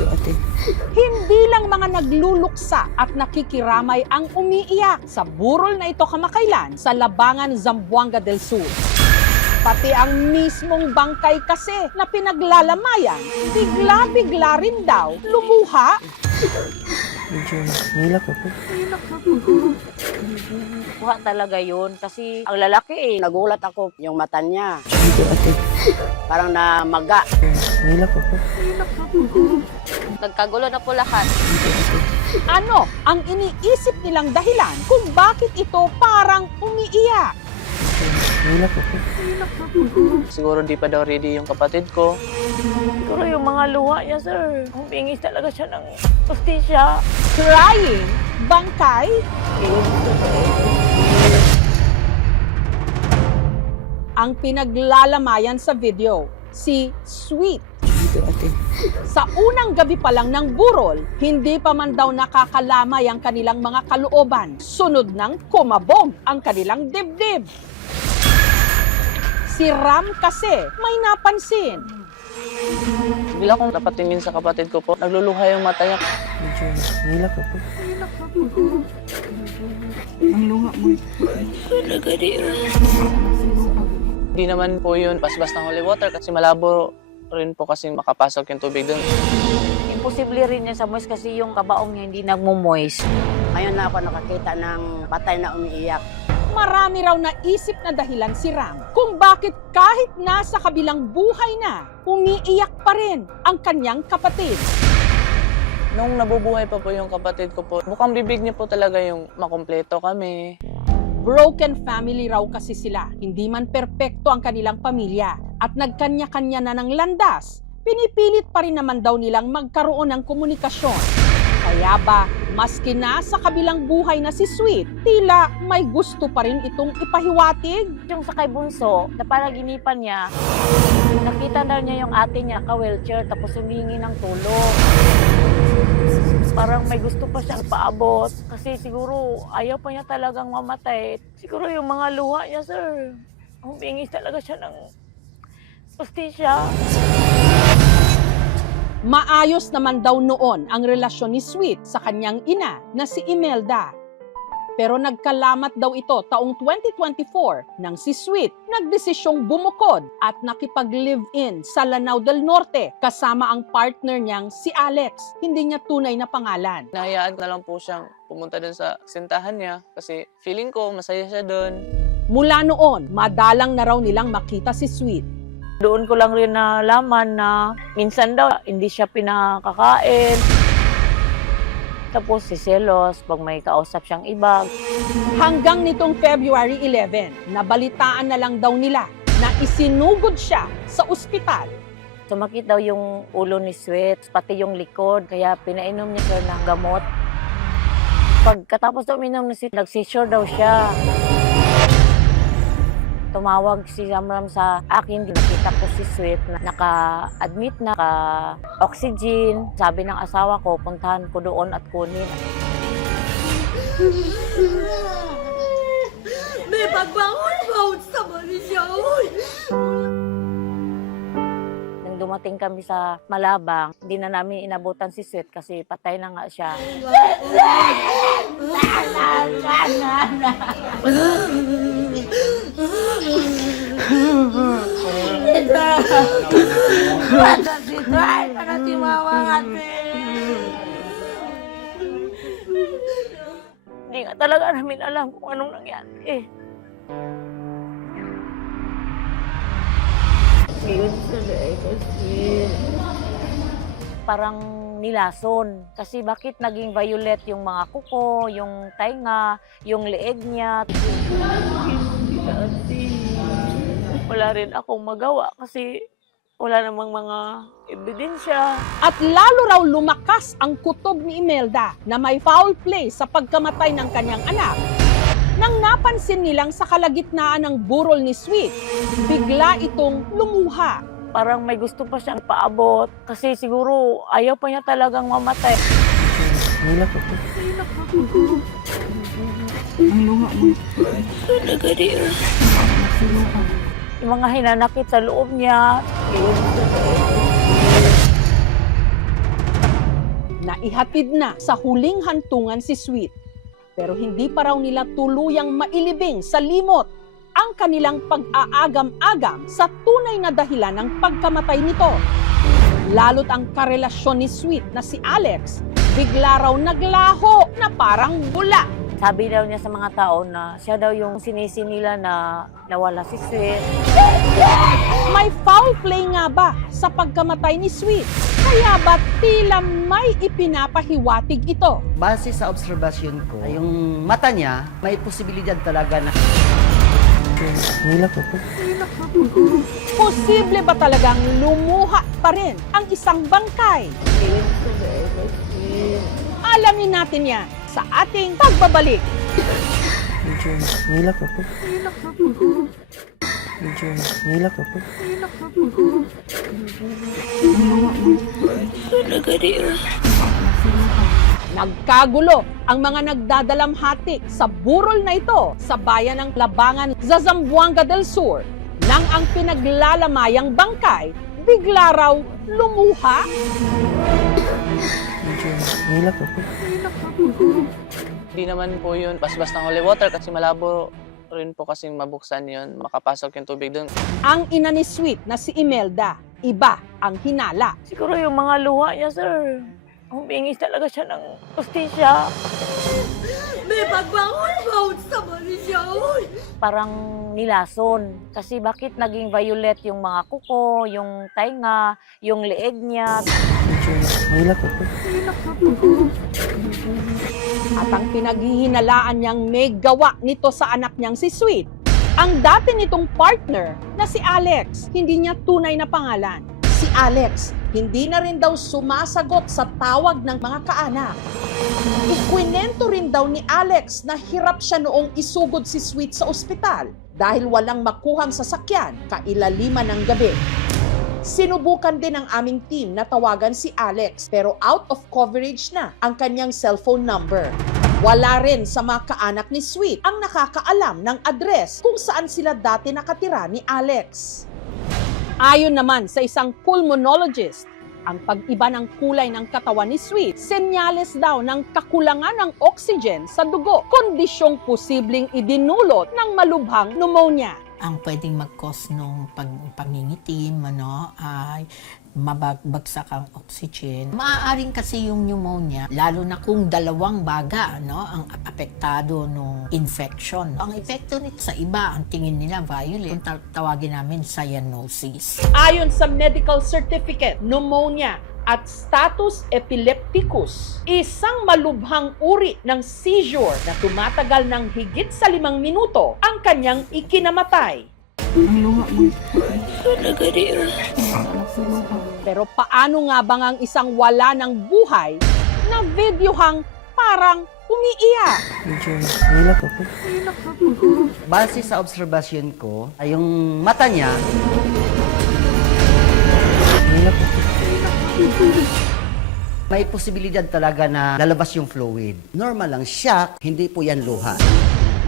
Dito, ate. Hindi lang mga nagluluksa at nakikiramay ang umiiyak sa burol na ito kamakailan sa Labangan, Zamboanga del Sur. Pati ang mismong bangkay kasi na pinaglalamayan, bigla-bigla rin daw lumuha. Medyo nilak ako. Kuha talaga yun kasi ang lalaki Nagulat ako yung mata niya. Dito, ate. Parang namaga. Nilak ako. nagkagulo na po lahat. Ano ang iniisip nilang dahilan kung bakit ito parang umiiyak? Nilak ako. Siguro di pa daw ready yung kapatid ko. Siguro yung mga luha niya, sir. Humingi talaga siya ng justisya. Crying? Bangkay? Ang pinaglalamayan sa video, si Sweet. Dito, ate. Sa unang gabi pa lang ng burol, hindi pa man daw nakakalamay ang kanilang mga kalooban. Sunod nang kumabog ang kanilang dibdib. Si Ram kasi may napansin. Bigla kong napatingin sa kapatid ko po. Nagluluha yung mata niya. Medyo nilak ako. Hindi naman po yun basbas ng holy water kasi malabo rin po kasi makapasok yung tubig doon. Imposible rin niya sa moist kasi yung kabaong niya hindi nagmo-moist. Ngayon na ako nakakita ng patay na umiiyak. Marami raw naisip na dahilan si Ram kung bakit kahit nasa kabilang buhay na, umiiyak pa rin ang kanyang kapatid. Nung nabubuhay pa po yung kapatid ko po, bukang bibig niya po talaga yung makumpleto kami. Broken family raw kasi sila. Hindi man perpekto ang kanilang pamilya at nagkanya-kanya na ng landas. Pinipilit pa rin naman daw nilang magkaroon ng komunikasyon. Kaya ba, maski na sa kabilang buhay na si Sweet, tila may gusto pa rin itong ipahiwatig? Yung sa kay Bunso, na panaginipan niya, nakita na niya yung ate niya ka-wheelchair tapos humingi ng tulong. Parang may gusto pa siyang paabot kasi siguro ayaw pa niya talagang mamatay. Siguro yung mga luha niya, sir, humingi talaga siya ng justisya. Maayos naman daw noon ang relasyon ni Sweet sa kanyang ina na si Imelda. Pero nagkalamat daw ito taong 2024 nang si Sweet nagdesisyong bumukod at nakipag-live-in sa Lanao del Norte kasama ang partner niyang si Alex. Hindi niya tunay na pangalan. Nahayaan ko na lang po siyang pumunta doon sa sintahan niya kasi feeling ko masaya siya doon. Mula noon, madalang na raw nilang makita si Sweet. Doon ko lang rin nalaman na minsan daw hindi siya pinakakain. Tapos si Selos, pag may kausap siyang iba. Hanggang nitong February 11, nabalitaan na lang daw nila na isinugod siya sa ospital. Sumakit daw yung ulo ni Sweet, pati yung likod, kaya pinainom niya siya ng gamot. Pagkatapos daw uminom ni Sweet, nag-seizure daw siya. Tumawag si Ramram sa akin, nakita ko si Sweet na naka-admit na, naka-oxygen. Sabi ng asawa ko, puntahan ko doon at kunin. May pagbangon sa Marisya, Nang dumating kami sa Malabang, hindi na namin inabutan si Sweet kasi patay na nga siya. Hindi nga talaga namin alam kung anong nangyari. Parang nilason. Kasi bakit naging violet yung mga kuko, yung tainga, yung leeg niya. Wala rin akong magawa kasi wala namang mga ebidensya. At lalo raw lumakas ang kutob ni Imelda na may foul play sa pagkamatay ng kanyang anak. Nang napansin nilang sa kalagitnaan ng burol ni Sweet, bigla itong lumuha. Parang may gusto pa siyang paabot kasi siguro ayaw pa niya talagang mamatay. Nilak ako. Yung mga hinanakit sa loob niya. na ihatid na sa huling hantungan si Sweet. Pero hindi pa raw nila tuluyang mailibing sa limot ang kanilang pag-aagam-agam sa tunay na dahilan ng pagkamatay nito. Lalo't ang karelasyon ni Sweet na si Alex, bigla raw naglaho na parang bula. Sabi daw niya sa mga tao na siya daw yung sinisi nila na nawala si Sweet. May foul play nga ba sa pagkamatay ni Sweet? Kaya ba tila may ipinapahiwatig ito? Base sa obserbasyon ko, yung mata niya, may posibilidad talaga na Hilak ako. Posible ba talagang lumuha pa rin ang isang bangkay? Alamin natin yan sa ating pagbabalik. Medyo hilak ako. Medyo hilak ako. Nagkagulo ang mga nagdadalamhati sa burol na ito sa bayan ng Labangan, Zamboanga del Sur, nang ang pinaglalamayang bangkay bigla raw lumuha. Medyo hilak ako. Hindi naman po yun basbas ng holy water kasi malabo rin po kasing mabuksan yun, makapasok yung tubig doon. Ang ina ni Sweet na si Imelda, iba ang hinala. Siguro yung mga luha niya, sir. Humingi talaga siya ng justisya. May pagbangon vote sa siya. Parang nilason. Kasi bakit naging violet yung mga kuko, yung tainga, yung leeg niya. Medyo hilak ako. At ang pinaghihinalaan niyang may gawa nito sa anak niyang si Sweet, ang dati nitong partner na si Alex, hindi niya tunay na pangalan. Si Alex, hindi na rin daw sumasagot sa tawag ng mga kaanak. Ikwinento rin daw ni Alex na hirap siya noong isugod si Sweet sa ospital dahil walang makuhang sasakyan kailaliman ng gabi. Sinubukan din ng aming team na tawagan si Alex pero out of coverage na ang kanyang cellphone number. Wala rin sa mga kaanak ni Sweet ang nakakaalam ng address kung saan sila dati nakatira ni Alex. Ayon naman sa isang pulmonologist, ang pag-iba ng kulay ng katawan ni Sweet, senyales daw ng kakulangan ng oxygen sa dugo, kondisyong posibleng idinulot ng malubhang pneumonia. Ang pwedeng mag-cause ng pangingitim, ay mabagbagsak ang oxygen. Maaaring kasi yung pneumonia, lalo na kung dalawang baga ang apektado ng infection. Ang epekto nito sa iba, ang tingin nila violet, tawagin namin cyanosis. Ayon sa medical certificate, pneumonia at status epilepticus, isang malubhang uri ng seizure na tumatagal ng higit sa 5 minuto ang kanyang ikinamatay. Pero paano nga bang ang isang wala ng buhay na videohang parang umiiyak? Medyo hilak ako. base sa obserbasyon ko, yung mata niya, Hilak ako. may posibilidad talaga na lalabas yung fluid. Normal lang, shock, hindi po yan luha.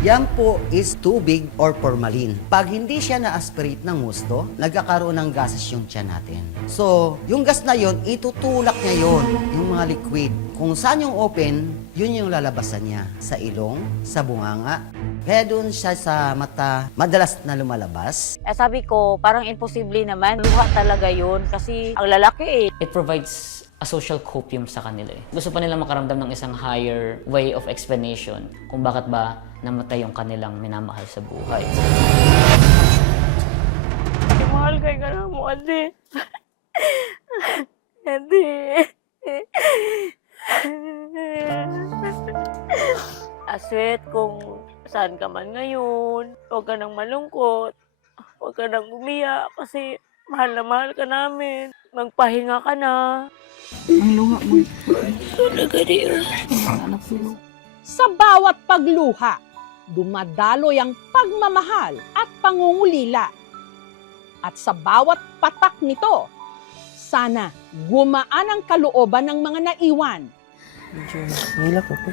Yan po is tubig or formalin. Pag hindi siya na-aspirate ng gusto, nagkakaroon ng gases yung tiyan natin. So, yung gas na yon, itutulak niya yon, yung mga liquid. Kung saan yung open, yun yung lalabasan niya. Sa ilong, sa bunganga. Kaya doon siya sa mata, madalas na lumalabas. Sabi ko, parang imposible naman. Luha talaga yun kasi ang lalaki It provides a social copium sa kanila. Gusto pa nila makaramdam ng isang higher way of explanation kung bakit ba namatay yung kanilang minamahal sa buhay. Mahal kay ka na mo, ate. Ate. Aswet, kung saan ka man ngayon, huwag ka nang malungkot, huwag ka nang umiyak kasi mahal na mahal ka namin. Magpahinga ka na. Sa bawat pagluha, dumadaloy ang pagmamahal at pangungulila. At sa bawat patak nito, sana gumaan ang kalooban ng mga naiwan. Medyo hilak ako.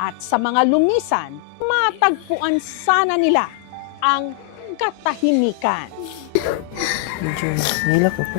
At sa mga lumisan, matagpuan sana nila ang katahimikan. Medyo hilak ako.